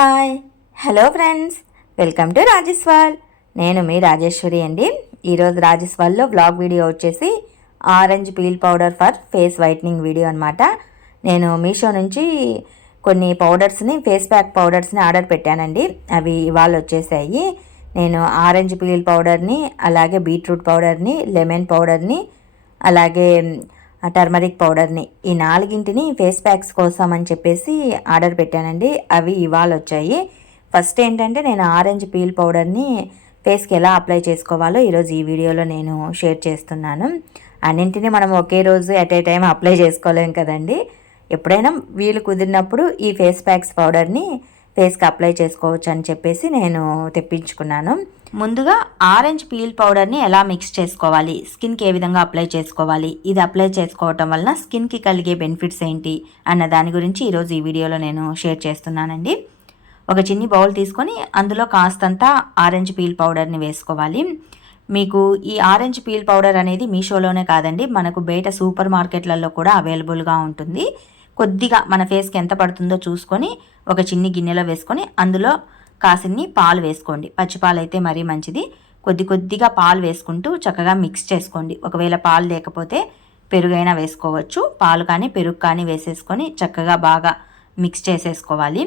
Hi. Hello friends. Welcome to Rajeshwal. నేను మీ రాజేశ్వరి అండి. ఈరోజు రాజేశ్వాల్లో బ్లాగ్ వీడియో వచ్చేసి orange peel powder for face whitening video అనమాట నేను మీషో నుంచి కొన్ని పౌడర్స్ని ఫేస్ ప్యాక్ పౌడర్స్ని ఆర్డర్ పెట్టానండి. అవి ఇవాళ వచ్చేసాయి. నేను ఆరెంజ్ పీల్ పౌడర్ని అలాగే బీట్రూట్ పౌడర్ని లెమన్ పౌడర్ని అలాగే టర్మరిక్ పౌడర్ని ఈ నాలుగింటిని ఫేస్ ప్యాక్స్ కోసం అని చెప్పేసి ఆర్డర్ పెట్టానండి. అవి ఇవాళ వచ్చాయి. ఫస్ట్ ఏంటంటే నేను ఆరెంజ్ పీల్ పౌడర్ని ఫేస్కి ఎలా అప్లై చేసుకోవాలో ఈరోజు ఈ వీడియోలో నేను షేర్ చేస్తున్నాను. అన్నింటినీ మనం ఒకే రోజు ఎట్ ఏ టైం అప్లై చేసుకోలేం కదండి. ఎప్పుడైనా వీలు కుదిరినప్పుడు ఈ ఫేస్ ప్యాక్స్ పౌడర్ని ఫేస్కి అప్లై చేసుకోవచ్చు అని చెప్పేసి నేను తెప్పించుకున్నాను. ముందుగా ఆరెంజ్ పీల్ పౌడర్ని ఎలా మిక్స్ చేసుకోవాలి? స్కిన్కి ఏ విధంగా అప్లై చేసుకోవాలి? ఇది అప్లై చేసుకోవటం వలన స్కిన్కి కలిగే బెనిఫిట్స్ ఏంటి? అన్న దాని గురించి ఈరోజు ఈ వీడియోలో నేను షేర్ చేస్తున్నానండి. ఒక చిన్ని బౌల్ తీసుకొని అందులో కాస్తంత ఆరెంజ్ పీల్ పౌడర్ని వేసుకోవాలి. మీకు ఈ ఆరెంజ్ పీల్ పౌడర్ అనేది మీషోలోనే కాదండి మనకు బయట సూపర్ మార్కెట్లలో కూడా అవైలబుల్గా ఉంటుంది. కొద్దిగా మన ఫేస్కి ఎంత పడుతుందో చూసుకొని ఒక చిన్ని గిన్నెలో వేసుకొని అందులో కాసిన్ని పాలు వేసుకోండి. పచ్చిపాలు అయితే మరీ మంచిది. కొద్ది కొద్దిగా పాలు వేసుకుంటూ చక్కగా మిక్స్ చేసుకోండి. ఒకవేళ పాలు లేకపోతే పెరుగైనా వేసుకోవచ్చు. పాలు కానీ పెరుగు కానీ వేసేసుకొని చక్కగా బాగా మిక్స్ చేసేసుకోవాలి.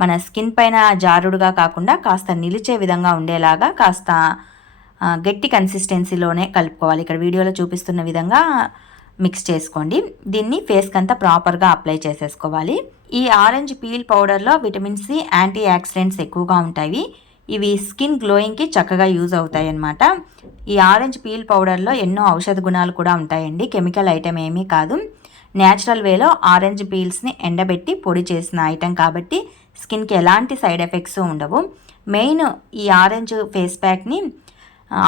మన స్కిన్ పైన జారుడుగా కాకుండా కాస్త నిలిచే విధంగా ఉండేలాగా కాస్త గట్టి కన్సిస్టెన్సీలోనే కలుపుకోవాలి. ఇక్కడ వీడియోలో చూపిస్తున్న విధంగా మిక్స్ చేసుకోండి. దీన్ని ఫేస్కి అంతా ప్రాపర్గా అప్లై చేసేసుకోవాలి. ఈ ఆరెంజ్ పీల్ పౌడర్లో విటమిన్ సి యాంటీ ఆక్సిడెంట్స్ ఎక్కువగా ఉంటాయి. ఇవి స్కిన్ గ్లోయింగ్కి చక్కగా యూజ్ అవుతాయి అన్నమాట ఈ ఆరెంజ్ పీల్ పౌడర్లో ఎన్నో ఔషధ గుణాలు కూడా ఉంటాయండి. కెమికల్ ఐటెం ఏమీ కాదు. న్యాచురల్ వేలో ఆరెంజ్ పీల్స్ని ఎండబెట్టి పొడి చేసిన ఐటెం కాబట్టి స్కిన్కి ఎలాంటి సైడ్ ఎఫెక్ట్స్ ఉండవు. మెయిన్ ఈ ఆరెంజ్ ఫేస్ ప్యాక్ని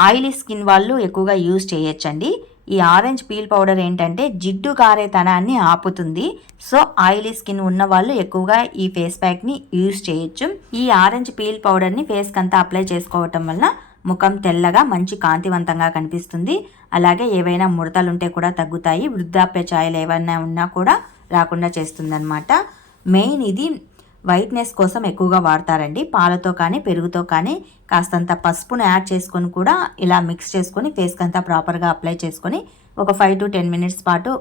ఆయిలీ స్కిన్ వాళ్ళు ఎక్కువగా యూజ్ చేయొచ్చండి. ఈ ఆరెంజ్ పీల్ పౌడర్ ఏంటంటే జిడ్డు కారేతనాన్ని ఆపుతుంది. సో ఆయిలీ స్కిన్ ఉన్న వాళ్ళు ఎక్కువగా ఈ ఫేస్ ప్యాక్ని యూజ్ చేయొచ్చు. ఈ ఆరెంజ్ పీల్ పౌడర్ని ఫేస్కి అంతా అప్లై చేసుకోవటం వలన ముఖం తెల్లగా మంచి కాంతివంతంగా కనిపిస్తుంది. అలాగే ఏవైనా ముడతలు ఉంటే కూడా తగ్గుతాయి. వృద్ధాప్య ఛాయలు ఏవైనా ఉన్నా కూడా రాకుండా చేస్తుందన్నమాట. మెయిన్ ఇది వైట్నెస్ కోసం ఎక్కువగా వాడతారండి. పాలతో కానీ పెరుగుతో కానీ కాస్తంత పసుపును యాడ్ చేసుకొని కూడా ఇలా మిక్స్ చేసుకొని ఫేస్కి అంతా ప్రాపర్గా అప్లై చేసుకొని ఒక ఫైవ్ టు టెన్ మినిట్స్ పాటు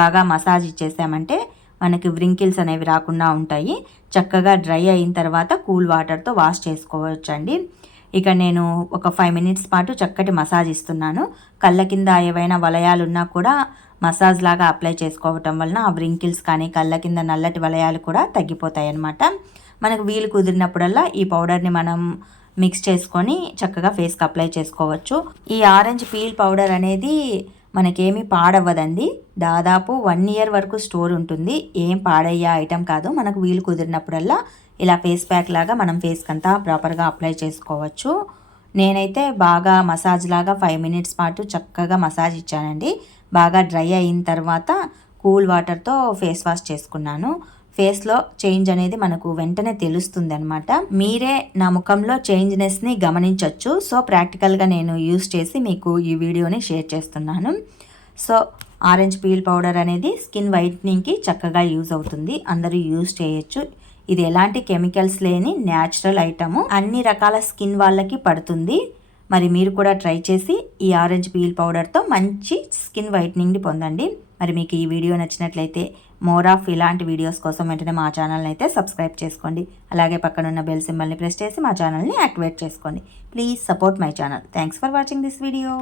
బాగా మసాజ్ ఇచ్చేసామంటే మనకి వ్రింకిల్స్ అనేవి రాకుండా ఉంటాయి. చక్కగా డ్రై అయిన తర్వాత కూల్ వాటర్తో వాష్ చేసుకోవచ్చండి. ఇక నేను ఒక ఫైవ్ మినిట్స్ పాటు చక్కటి మసాజ్ ఇస్తున్నాను. కళ్ళ కింద ఏవైనా వలయాలు ఉన్నా కూడా మసాజ్ లాగా అప్లై చేసుకోవటం వలన ఆ వ్రింకిల్స్ కానీ కళ్ళ కింద నల్లటి వలయాలు కూడా తగ్గిపోతాయి అన్నమాట మనకు వీలు కుదిరినప్పుడల్లా ఈ పౌడర్ని మనం మిక్స్ చేసుకొని చక్కగా ఫేస్కి అప్లై చేసుకోవచ్చు. ఈ ఆరెంజ్ పీల్ పౌడర్ అనేది మనకేమీ పాడవ్వదండి. దాదాపు వన్ ఇయర్ వరకు స్టోర్ ఉంటుంది. ఏం పాడయ్యే ఐటెం కాదు. మనకు వీలు కుదిరినప్పుడల్లా ఇలా ఫేస్ ప్యాక్ లాగా మనం ఫేస్కి అంతా ప్రాపర్గా అప్లై చేసుకోవచ్చు. నేనైతే బాగా మసాజ్ లాగా ఫైవ్ మినిట్స్ పాటు చక్కగా మసాజ్ ఇచ్చానండి. బాగా డ్రై అయిన తర్వాత కూల్ వాటర్తో ఫేస్ వాష్ చేసుకున్నాను. ఫేస్లో చేంజ్ అనేది మనకు వెంటనే తెలుస్తుంది అనమాట మీరే నా ముఖంలో చేంజ్నెస్ని గమనించవచ్చు సో ప్రాక్టికల్గా నేను యూస్ చేసి మీకు ఈ వీడియోని షేర్ చేస్తున్నాను. సో ఆరెంజ్ పీల్ పౌడర్ అనేది స్కిన్ వైట్నింగ్కి చక్కగా యూజ్ అవుతుంది. అందరూ యూజ్ చేయొచ్చు. ఇది ఎలాంటి కెమికల్స్ లేని న్యాచురల్ ఐటము. అన్ని రకాల స్కిన్ వాళ్ళకి పడుతుంది. మరి మీరు కూడా ట్రై చేసి ఈ ఆరెంజ్ పీల్ పౌడర్తో మంచి స్కిన్ వైట్నింగ్ని పొందండి. మరి మీకు ఈ వీడియో నచ్చినట్లయితే మోర్ ఆఫ్ ఇలాంటి వీడియోస్ కోసం వెంటనే మా ఛానల్ని అయితే సబ్స్క్రైబ్ చేసుకోండి. అలాగే పక్కనున్న బెల్ సింబల్ని ప్రెస్ చేసి మా ఛానల్ని యాక్టివేట్ చేసుకోండి. Please support my channel. Thanks for watching this video.